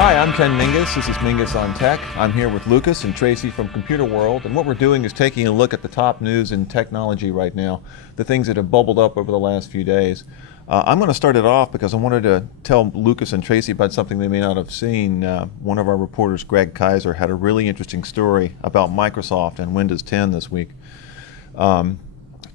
Hi, I'm Ken Mingus. This is Mingus on Tech. I'm here with Lucas and Tracy from Computer World, and what we're doing is taking a look at the top news in technology right now, the things that have bubbled up over the last few days. I'm going to start it off because I wanted to tell Lucas and Tracy about something they may not have seen. One of our reporters, Greg Kaiser, had a really interesting story about Microsoft and Windows 10 this week.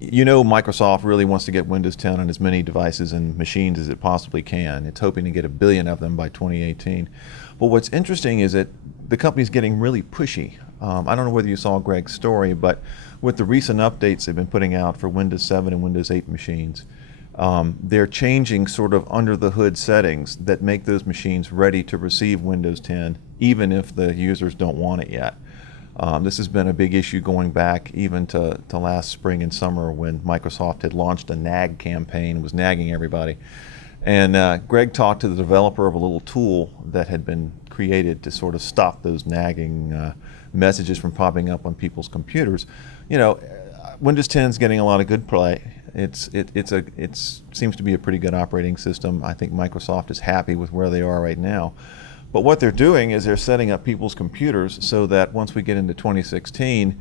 You know, Microsoft really wants to get Windows 10 on as many devices and machines as it possibly can. It's hoping to get 1 billion of them by 2018. But what's interesting is that the company's getting really pushy. I don't know whether you saw Greg's story, but with the recent updates they've been putting out for Windows 7 and Windows 8 machines, they're changing sort of under the hood settings that make those machines ready to receive Windows 10, even if the users don't want it yet. This has been a big issue going back even to last spring and summer when Microsoft had launched a nag campaign, was nagging everybody. And Greg talked to the developer of a little tool that had been created to sort of stop those nagging messages from popping up on people's computers. You know, Windows 10 is getting a lot of good play. It seems to be a pretty good operating system. I think Microsoft is happy with where they are right now. But what they're doing is they're setting up people's computers so that once we get into 2016,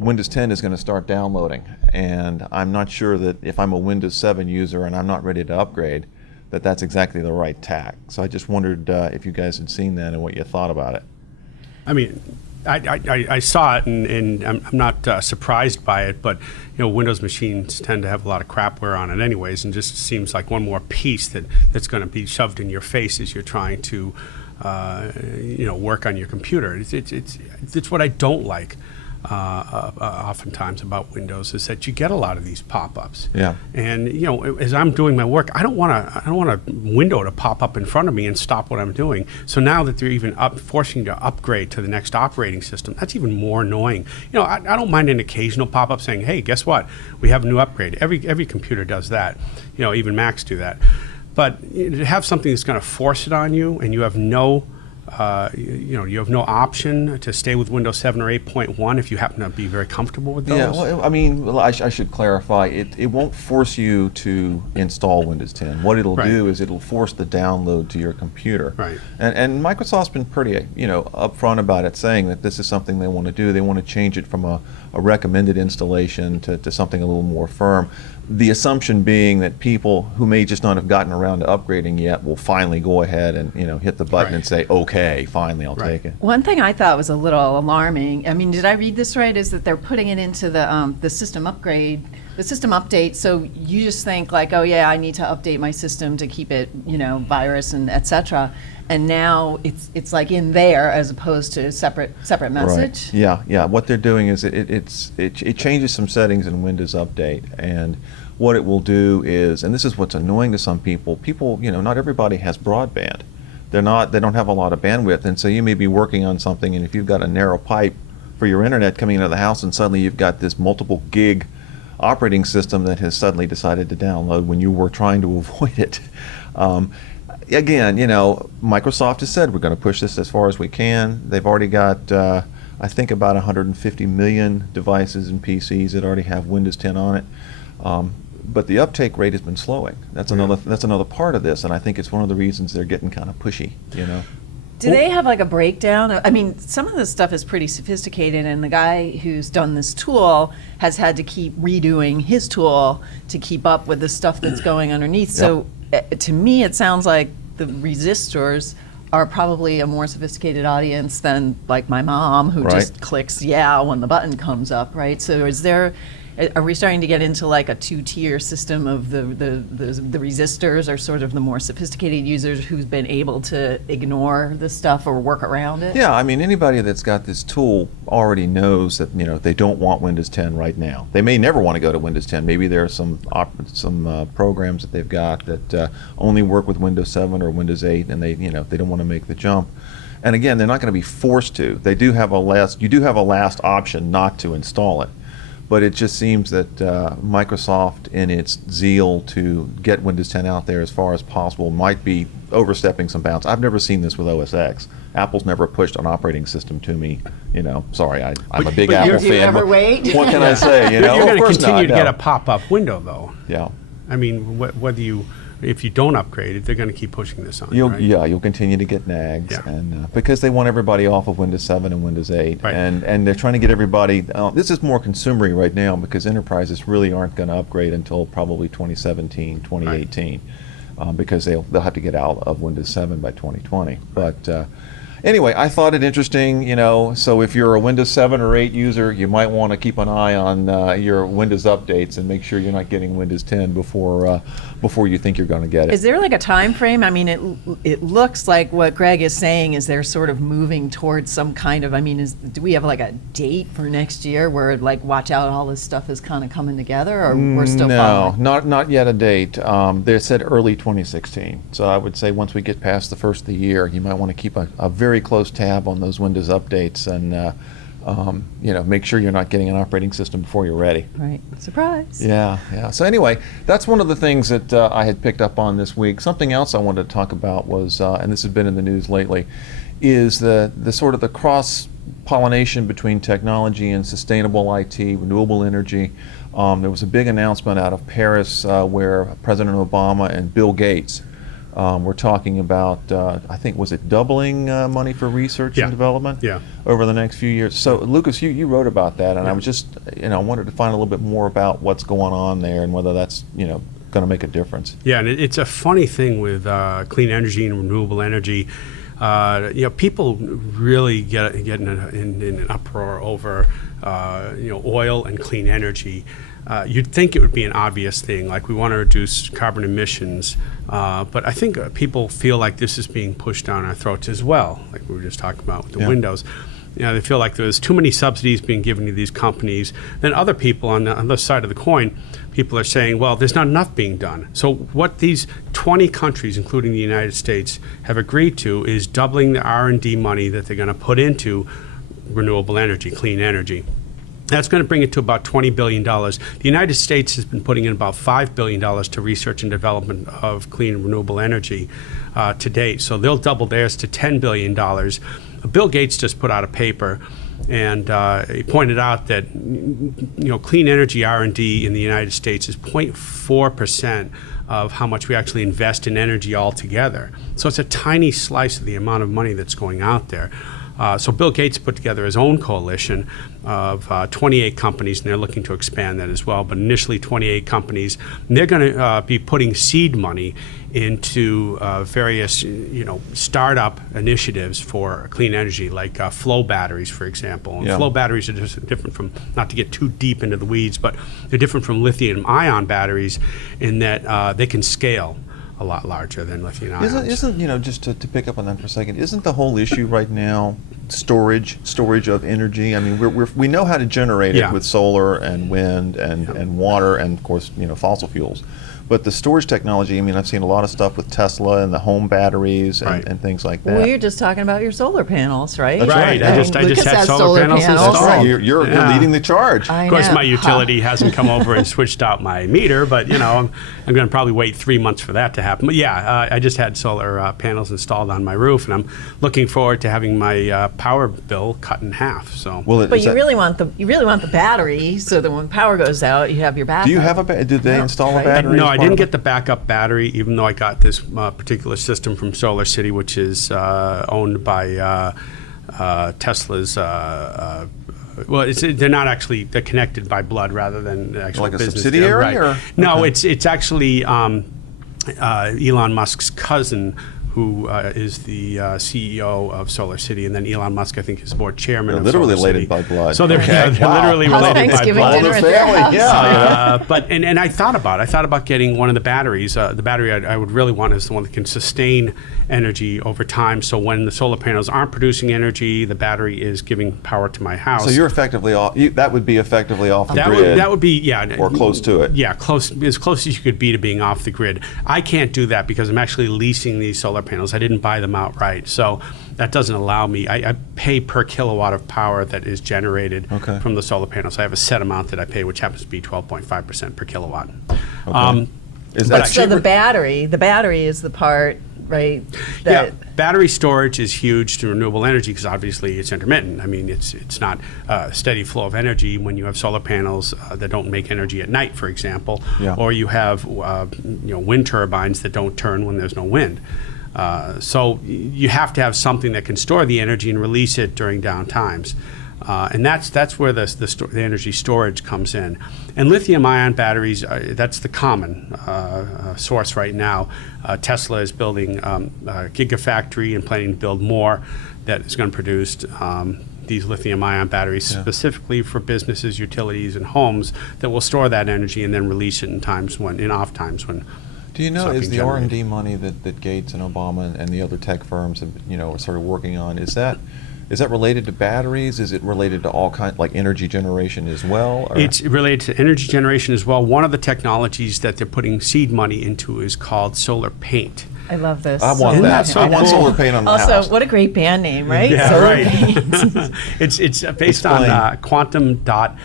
Windows 10 is going to start downloading. And I'm not sure that if I'm a Windows 7 user and I'm not ready to upgrade, that that's exactly the right tack. So I just wondered if you guys had seen that and what you thought about it. I mean, I saw it, and I'm not surprised by it, but you know, Windows machines tend to have a lot of crapware on it anyways, and just seems like one more piece that's going to be shoved in your face as you're trying to work on your computer. It's what I don't like oftentimes about Windows is that you get a lot of these pop-ups. Yeah. And you know, as I'm doing my work, I don't want a window to pop up in front of me and stop what I'm doing. So now that they're even forcing you to upgrade to the next operating system, that's even more annoying. You know, I don't mind an occasional pop-up saying, "Hey, guess what? We have a new upgrade." Every computer does that. You know, even Macs do that. But to have something that's going to force it on you, and you have no you have no option to stay with Windows 7 or 8.1 if you happen to be very comfortable with those? Yeah, well, I mean, I should clarify, it won't force you to install Windows 10. What it'll do is it'll force the download to your computer. Right. And Microsoft's been pretty upfront about it, saying that this is something they want to do. They want to change it from a recommended installation to something a little more firm. The assumption being that people who may just not have gotten around to upgrading yet will finally go ahead and hit the button and say, okay, finally I'll take it. One thing I thought was a little alarming, I mean, did I read this right, is that they're putting it into the system upgrade, the system update, so you just think like, oh yeah, I need to update my system to keep it, virus and et cetera. And now it's like in there as opposed to separate message. Right. Yeah. What they're doing is it changes some settings in Windows Update, and what it will do is, and this is what's annoying to some people. People, not everybody has broadband. They don't have a lot of bandwidth, and so you may be working on something, and if you've got a narrow pipe for your internet coming into the house, and suddenly you've got this multiple gig operating system that has suddenly decided to download when you were trying to avoid it. Again, Microsoft has said we're going to push this as far as we can. They've already got, I think, about 150 million devices and PCs that already have Windows 10 on it. But the uptake rate has been slowing. That's another part of this, and I think it's one of the reasons they're getting kind of pushy. Do they have like a breakdown? I mean, some of this stuff is pretty sophisticated, and the guy who's done this tool has had to keep redoing his tool to keep up with the stuff that's going underneath. Yep. So to me, it sounds like the resistors are probably a more sophisticated audience than like my mom, who just clicks yeah when the button comes up, right? So are we starting to get into like a two-tier system of the resistors are sort of the more sophisticated users who's been able to ignore this stuff or work around it? Yeah, I mean, anybody that's got this tool already knows that they don't want Windows 10 right now. They may never want to go to Windows 10. Maybe there are some programs that they've got that only work with Windows 7 or Windows 8, and they don't want to make the jump. And again, they're not going to be forced to. You do have a last option not to install it. But it just seems that Microsoft, in its zeal to get Windows 10 out there as far as possible, might be overstepping some bounds. I've never seen this with OS X. Apple's never pushed an operating system to me. Sorry, I'm a big Apple fan. Do you ever wait? What can I say? You're going to continue to get a pop-up window, though. Yeah. I mean, whether you if you don't upgrade, they're going to keep pushing this on. You'll, right? Yeah, you'll continue to get nags, Yeah. and because they want everybody off of Windows 7 and Windows 8, Right. and they're trying to get everybody. This is more consumery right now because enterprises really aren't going to upgrade until probably 2017, 2018, because they'll have to get out of Windows 7 by 2020. But anyway, I thought it interesting, so if you're a Windows 7 or 8 user, you might want to keep an eye on your Windows updates and make sure you're not getting Windows 10 before you think you're going to get it. Is there like a time frame? I mean, it looks like what Greg is saying is they're sort of moving towards some kind of, do we have like a date for next year where like watch out, all this stuff is kind of coming together, or we're still No, following? not yet a date. They said early 2016. So I would say once we get past the first of the year, you might want to keep a very close tab on those Windows updates and make sure you're not getting an operating system before you're ready. Right. Surprise. Yeah. So anyway, that's one of the things that I had picked up on this week. Something else I wanted to talk about was, and this has been in the news lately, is the sort of the cross-pollination between technology and sustainable IT, renewable energy. There was a big announcement out of Paris where President Obama and Bill Gates were talking about, I think, was it doubling money for research Yeah. and development Yeah. over the next few years? So, Lucas, you wrote about that, and I Yeah. was just, wanted to find a little bit more about what's going on there and whether that's, going to make a difference. Yeah, and it's a funny thing with clean energy and renewable energy. People really get in an uproar over oil and clean energy. You'd think it would be an obvious thing, like we want to reduce carbon emissions, but I think people feel like this is being pushed down our throats as well, like we were just talking about with the Yeah. Windows. They feel like there's too many subsidies being given to these companies. Then other people on the other side of the coin, people are saying, well, there's not enough being done. So what these 20 countries, including the United States, have agreed to is doubling the R&D money that they're going to put into renewable energy, clean energy. That's going to bring it to about $20 billion. The United States has been putting in about $5 billion to research and development of clean and renewable energy to date. So they'll double theirs to $10 billion. Bill Gates just put out a paper, and he pointed out that clean energy R&D in the United States is 0.4% of how much we actually invest in energy altogether. So it's a tiny slice of the amount of money that's going out there. So Bill Gates put together his own coalition of 28 companies, and they're looking to expand that as well. But initially, 28 companies, and they're going to be putting seed money into various, startup initiatives for clean energy, like flow batteries, for example. And Yeah. flow batteries are just different from, not to get too deep into the weeds, but they're different from lithium-ion batteries in that they can scale a lot larger than lithium ions. Isn't just to pick up on that for a second, isn't the whole issue right now storage of energy? I mean, we know how to generate it Yeah. with solar and wind and water and, of course, fossil fuels. But the storage technology, I've seen a lot of stuff with Tesla and the home batteries and, Right. and things like that. Well, you're just talking about your solar panels, right? That's right. I just Lucas had has solar panels That's installed. right. You're Yeah. leading the charge. I Of course, know. my utility hasn't come over and switched out my meter, but I'm going to probably wait 3 months for that to happen. But yeah, I just had solar panels installed on my roof, and I'm looking forward to having my power bill cut in half. So, Well, But is you that- really want the battery so that when power goes out, you have your backup. do you have did they install a Right. battery? no, as I part didn't of get it? the backup battery, even though I got this particular system from Solar City, which is owned by Tesla's. They're not actually, they're connected by blood rather than the actual Like a business. subsidiary, Right. or? No, Okay. it's actually Elon Musk's cousin, who is the CEO of Solar City, and then Elon Musk, I think, is board chairman They're of literally Solar related City. by blood. So they're, Okay. yeah, they're Wow. literally How's related by Thanksgiving blood. dinner All the at their family, house? yeah. But I thought about getting one of the batteries. The battery I would really want is the one that can sustain energy over time. So when the solar panels aren't producing energy, the battery is giving power to my house. So you're effectively off. That would be effectively off the that grid. would be or close to it. Yeah, as close as you could be to being off the grid. I can't do that because I'm actually leasing these solar panels. I didn't buy them outright, so that doesn't allow me. I pay per kilowatt of power that is generated Okay. from the solar panels. I have a set amount that I pay, which happens to be 12.5% per kilowatt. Is But that so cheaper? the battery is the part right? Yeah, battery storage is huge to renewable energy because obviously it's intermittent. I mean, it's not a steady flow of energy when you have solar panels that don't make energy at night, for example, Yeah. or you have wind turbines that don't turn when there's no wind. So you have to have something that can store the energy and release it during down times. And that's where the energy storage comes in. And lithium-ion batteries, that's the common source right now. Tesla is building a gigafactory and planning to build more that is going to produce these lithium-ion batteries specifically for businesses, utilities, and homes that will store that energy and then release it in off times when. Do you know, Something is the generated. R&D money that Gates and Obama and the other tech firms have, are sort of working on, is that related to batteries? Is it related to all kinds, like energy generation as well? Or? It's related to energy generation as well. One of the technologies that they're putting seed money into is called solar paint. I love this. I want Isn't that. that so I want cool? solar paint on my Also, house. what a great band name, right? Yeah, Solar right. Paint. It's based Explain. on quantum dot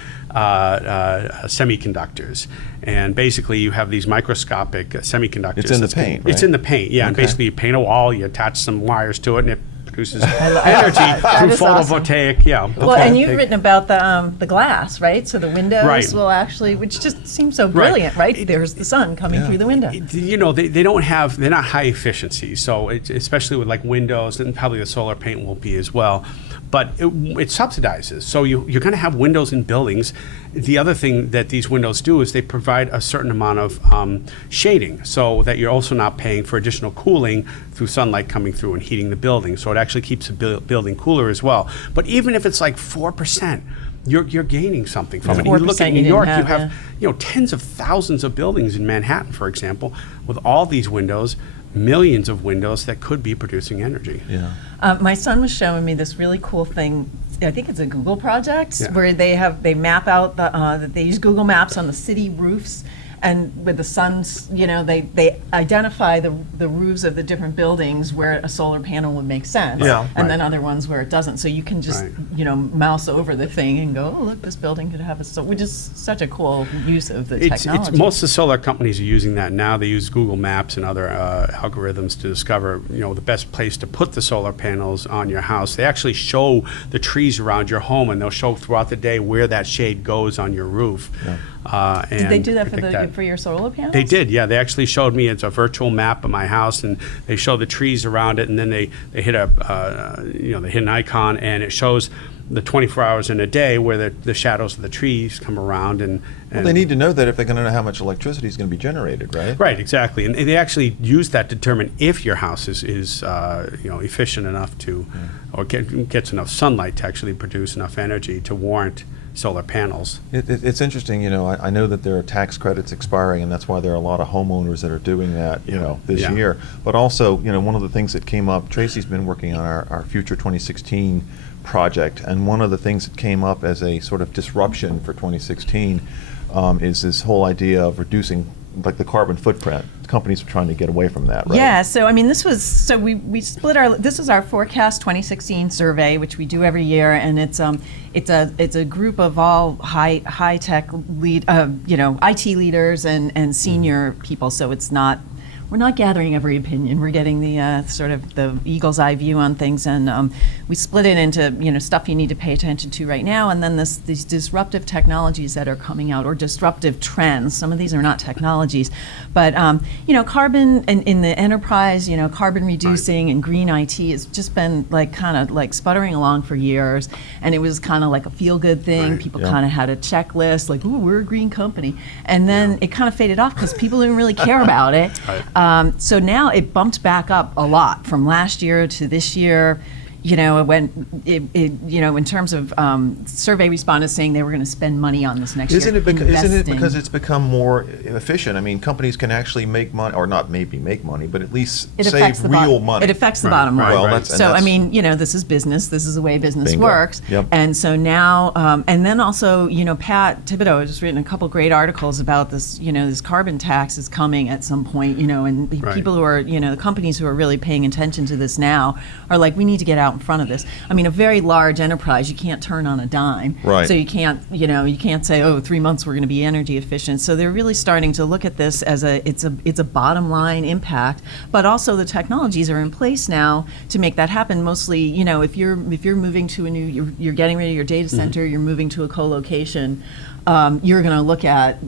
semiconductors, and basically you have these microscopic semiconductors. It's in the that's paint, It's right? in the paint, yeah. And Okay. basically you paint a wall, you attach some wires to it, and it produces love energy that. That through is awesome. photovoltaic. Yeah. Well, Okay. and you've written about the glass, right? So the windows Right. will actually, which just seems so brilliant, right? There's the sun coming through the window. They don't have, they're not high efficiency. So especially with like windows, and probably the solar paint will be as well. But it subsidizes. So you're going to have windows in buildings. The other thing that these windows do is they provide a certain amount of shading so that you're also not paying for additional cooling through sunlight coming through and heating the building. So it actually keeps the building cooler as well. But even if it's like 4%, you're gaining something from it. You look 4% at New you didn't York, have, you have tens of thousands of buildings in Manhattan, for example, with all these windows, millions of windows that could be producing energy. Yeah. My son was showing me this really cool thing. I think it's a Google project Yeah. where they map out that they use Google Maps on the city roofs, and with the suns, they identify the roofs of the different buildings where a solar panel would make sense, Yeah. and Right. then other ones where it doesn't. So you can just Right. mouse over the thing and go, oh look, this building could have which is such a cool use of the technology. Most of the solar companies are using that now. They use Google Maps and other algorithms to discover, the best place to put the solar panels on your house. They actually show the trees around your home, and they'll show throughout the day where that shade goes on your roof. Did they do that for your solar panels? They did, yeah. They actually showed me it's a virtual map of my house, and they show the trees around it, and then they hit they hit an icon, and it shows the 24 hours in a day where the shadows of the trees come around. And Well, they need to know that if they're going to know how much electricity is going to be generated, right? Right, exactly, and they actually use that to determine if your house is efficient enough to, or gets enough sunlight to actually produce enough energy to warrant solar panels. It's interesting, I know that there are tax credits expiring, and that's why there are a lot of homeowners that are doing that, this Yeah. year. But also, one of the things that came up, Tracy's been working on our Future 2016 project, and one of the things that came up as a sort of disruption for 2016 is this whole idea of reducing, like, the carbon footprint. Companies are trying to get away from that, right? Yeah, so we split this is our Forecast 2016 survey, which we do every year, and it's a group of all high tech IT leaders and senior people. So we're not gathering every opinion. We're getting the sort of the eagle's eye view on things, and we split it into stuff you need to pay attention to right now, and then these disruptive technologies that are coming out, or disruptive trends. Some of these are not technologies, but carbon in the enterprise, carbon reducing and green IT has just been kind of sputtering along for years, and it was kind of like a feel good thing. Right. People Yeah. kind of had a checklist, like, ooh, we're a green company, and then it kind of faded off because people didn't really care about it. Right. So now it bumped back up a lot from last year to this year. It went, in terms of survey respondents saying they were going to spend money on this next Isn't year. it investing. because it's become more efficient? I mean, companies can actually make money, or not maybe make money, but at least It affects save the real money. It affects the Right, bottom right, line. Well, right. that's- and So I that's- mean, this is business. This is the way business Bingo. works. Yep. And so now, and then also, Pat Thibodeau has written a couple great articles about this. This carbon tax is coming at some point. And the Right. people who are, the companies who are really paying attention to this now are like, we need to get out in front of this. I mean, a very large enterprise, you can't turn on a dime. Right. So you can't, you can't say, oh, 3 months we're going to be energy efficient. So they're really starting to look at this as it's a bottom line impact, but also the technologies are in place now to make that happen. Mostly, if you're moving to you're getting rid of your data center, you're moving to a co-location. You're going to look at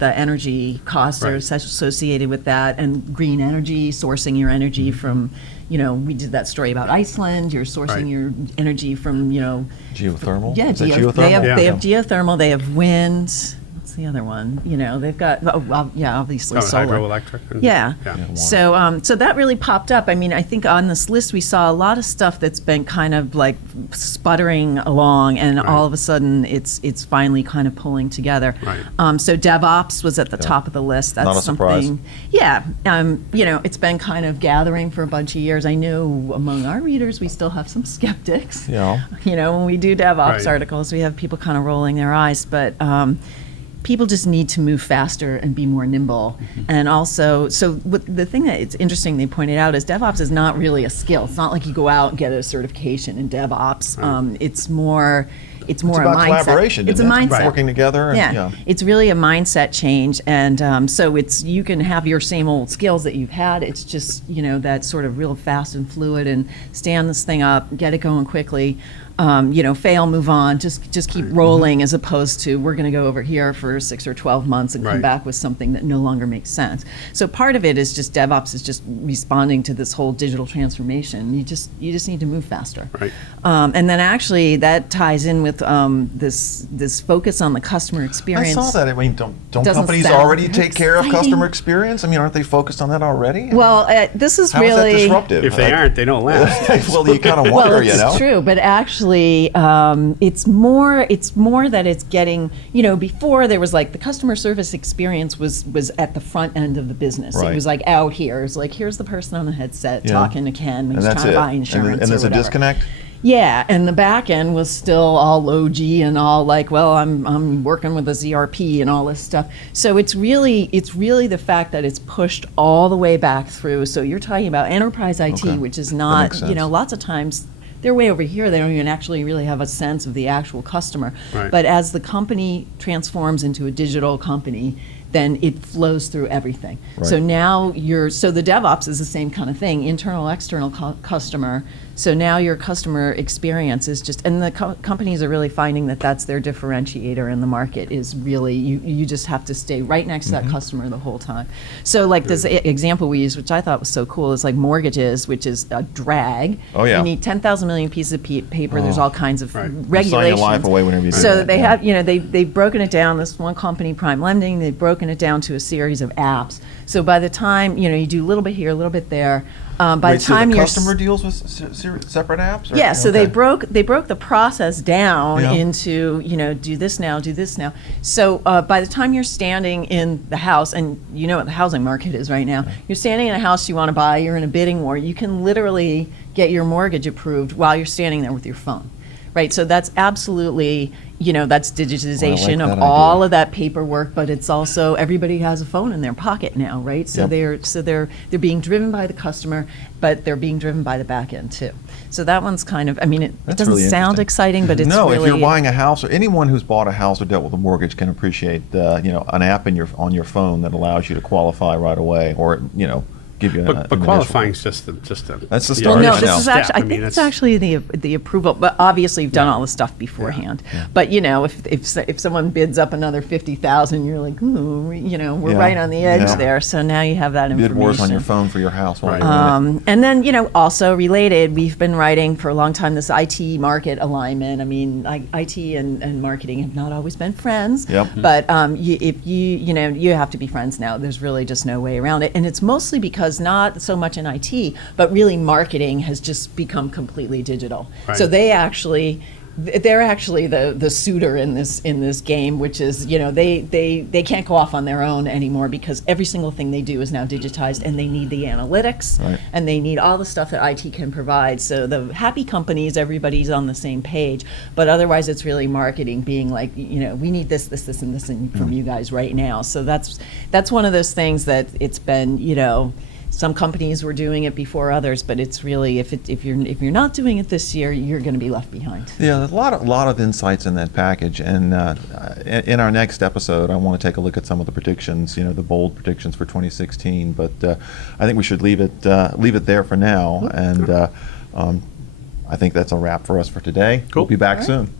the energy costs that are associated with that, and green energy, sourcing your energy from, we did that story about Iceland. You're sourcing your energy from, Geothermal? Yeah, Is that geothermal? They have geothermal. They have wind. The other one, they've got, obviously solar. Hydroelectric. And, Yeah. So that really popped up. I mean, I think on this list we saw a lot of stuff that's been kind of like sputtering along, and all of a sudden it's finally kind of pulling together. Right. So DevOps was at the top of the list. That's Not a surprise. something. Yeah. It's been kind of gathering for a bunch of years. I know among our readers we still have some skeptics. Yeah. When we do DevOps Right. articles, we have people kind of rolling their eyes, but. People just need to move faster and be more nimble. And also, the thing that it's interesting they pointed out is DevOps is not really a skill. It's not like you go out and get a certification in DevOps. It's more It's a about mindset. collaboration. It's a isn't it? mindset. Working together. And, Yeah, it's really a mindset change, and so you can have your same old skills that you've had. It's just that sort of real fast and fluid, and stand this thing up, get it going quickly. Fail, move on, just keep rolling, as opposed to we're going to go over here for 6 or 12 months and come Right. back with something that no longer makes sense. So part of it is just DevOps is just responding to this whole digital transformation. You just need to move faster. Right. And then actually that ties in with this focus on the customer I experience. saw that. I mean, don't Doesn't companies sound already take care of exciting. customer experience? I mean, aren't they focused on that already? Well, this is How is that really disruptive? If they aren't, they don't last. Well, you kind of well, wonder, it's true, but actually, it's more that it's getting. Before there was like the customer service experience was at the front end of the business. Right. It was like out here. It was like here's the person on the headset Yeah. talking to Ken when And he's that's trying to buy it. insurance. And there's or a whatever. disconnect. Yeah, and the back end was still all low-G and all like, well, I'm working with a ZRP and all this stuff. So it's really the fact that it's pushed all the way back through. So you're talking about enterprise IT, Okay. which is That not, makes sense. lots of times they're way over here. They don't even actually really have a sense of the actual customer. Right. But as the company transforms into a digital company, then it flows through everything. Right. So now so the DevOps is the same kind of thing, internal, external customer. So now your customer experience is just, and the companies are really finding that that's their differentiator in the market, is really, you just have to stay right next to that customer the whole time. So like this example we used, which I thought was so cool, is like mortgages, which is a drag. Oh, yeah. You need 10,000 million pieces of paper. There's all kinds of Right. You sign your regulations. life away whenever you do So that, they yeah. have, they've broken it down, this one company, Prime Lending, they've broken it down to a series of apps. So by the time, you do a little bit here, a little bit there, by Wait, the so time the you're customer deals with separate apps? Or- yeah, so okay. they broke the process down Yeah. into, do this now, do this now. So by the time you're standing in the house, and you know what the housing market is right now, you're standing in a house you want to buy, you're in a bidding war, you can literally get your mortgage approved while you're standing there with your phone. Right, so that's absolutely, that's digitization that of idea. all of that paperwork, but it's also everybody has a phone in their pocket now, right? So Yep. they're being driven by the customer, but they're being driven by the back end too. So that one's kind of, it That's doesn't really sound interesting. exciting, but it's no, really. if you're buying a house, or anyone who's bought a house or dealt with a mortgage can appreciate an app on your phone that allows you to qualify right away, or give you. But an initial- qualifying is just a. That's the yeah, start. Well, no, I this know. is actually. Yeah, I I mean, think it's that's- actually the approval. But obviously, you've done all the stuff beforehand. But if someone bids up another 50,000, you're like, ooh, we're Yeah. right on the edge Yeah. there. So now you have that Bid information. wars on your phone for your house. While Right. you're in it. And then, also related, we've been writing for a long time this IT market alignment. IT and marketing have not always been friends. Yep. But if you have to be friends now. There's really just no way around it. And it's mostly because not so much in IT, but really marketing has just become completely digital. Right. So they're actually the suitor in this game, which is they can't go off on their own anymore, because every single thing they do is now digitized, and they need the analytics, Right. and they need all the stuff that IT can provide. So the happy companies, everybody's on the same page, but otherwise it's really marketing being like, we need this, and this from you guys right now. So that's one of those things that it's been, some companies were doing it before others, but it's really, if you're not doing it this year, you're going to be left behind. Yeah, there's a lot of insights in that package, and in our next episode, I want to take a look at some of the predictions, the bold predictions for 2016. But I think we should leave it there for now, and I think that's a wrap for us for today. Cool. We'll be back All right. soon.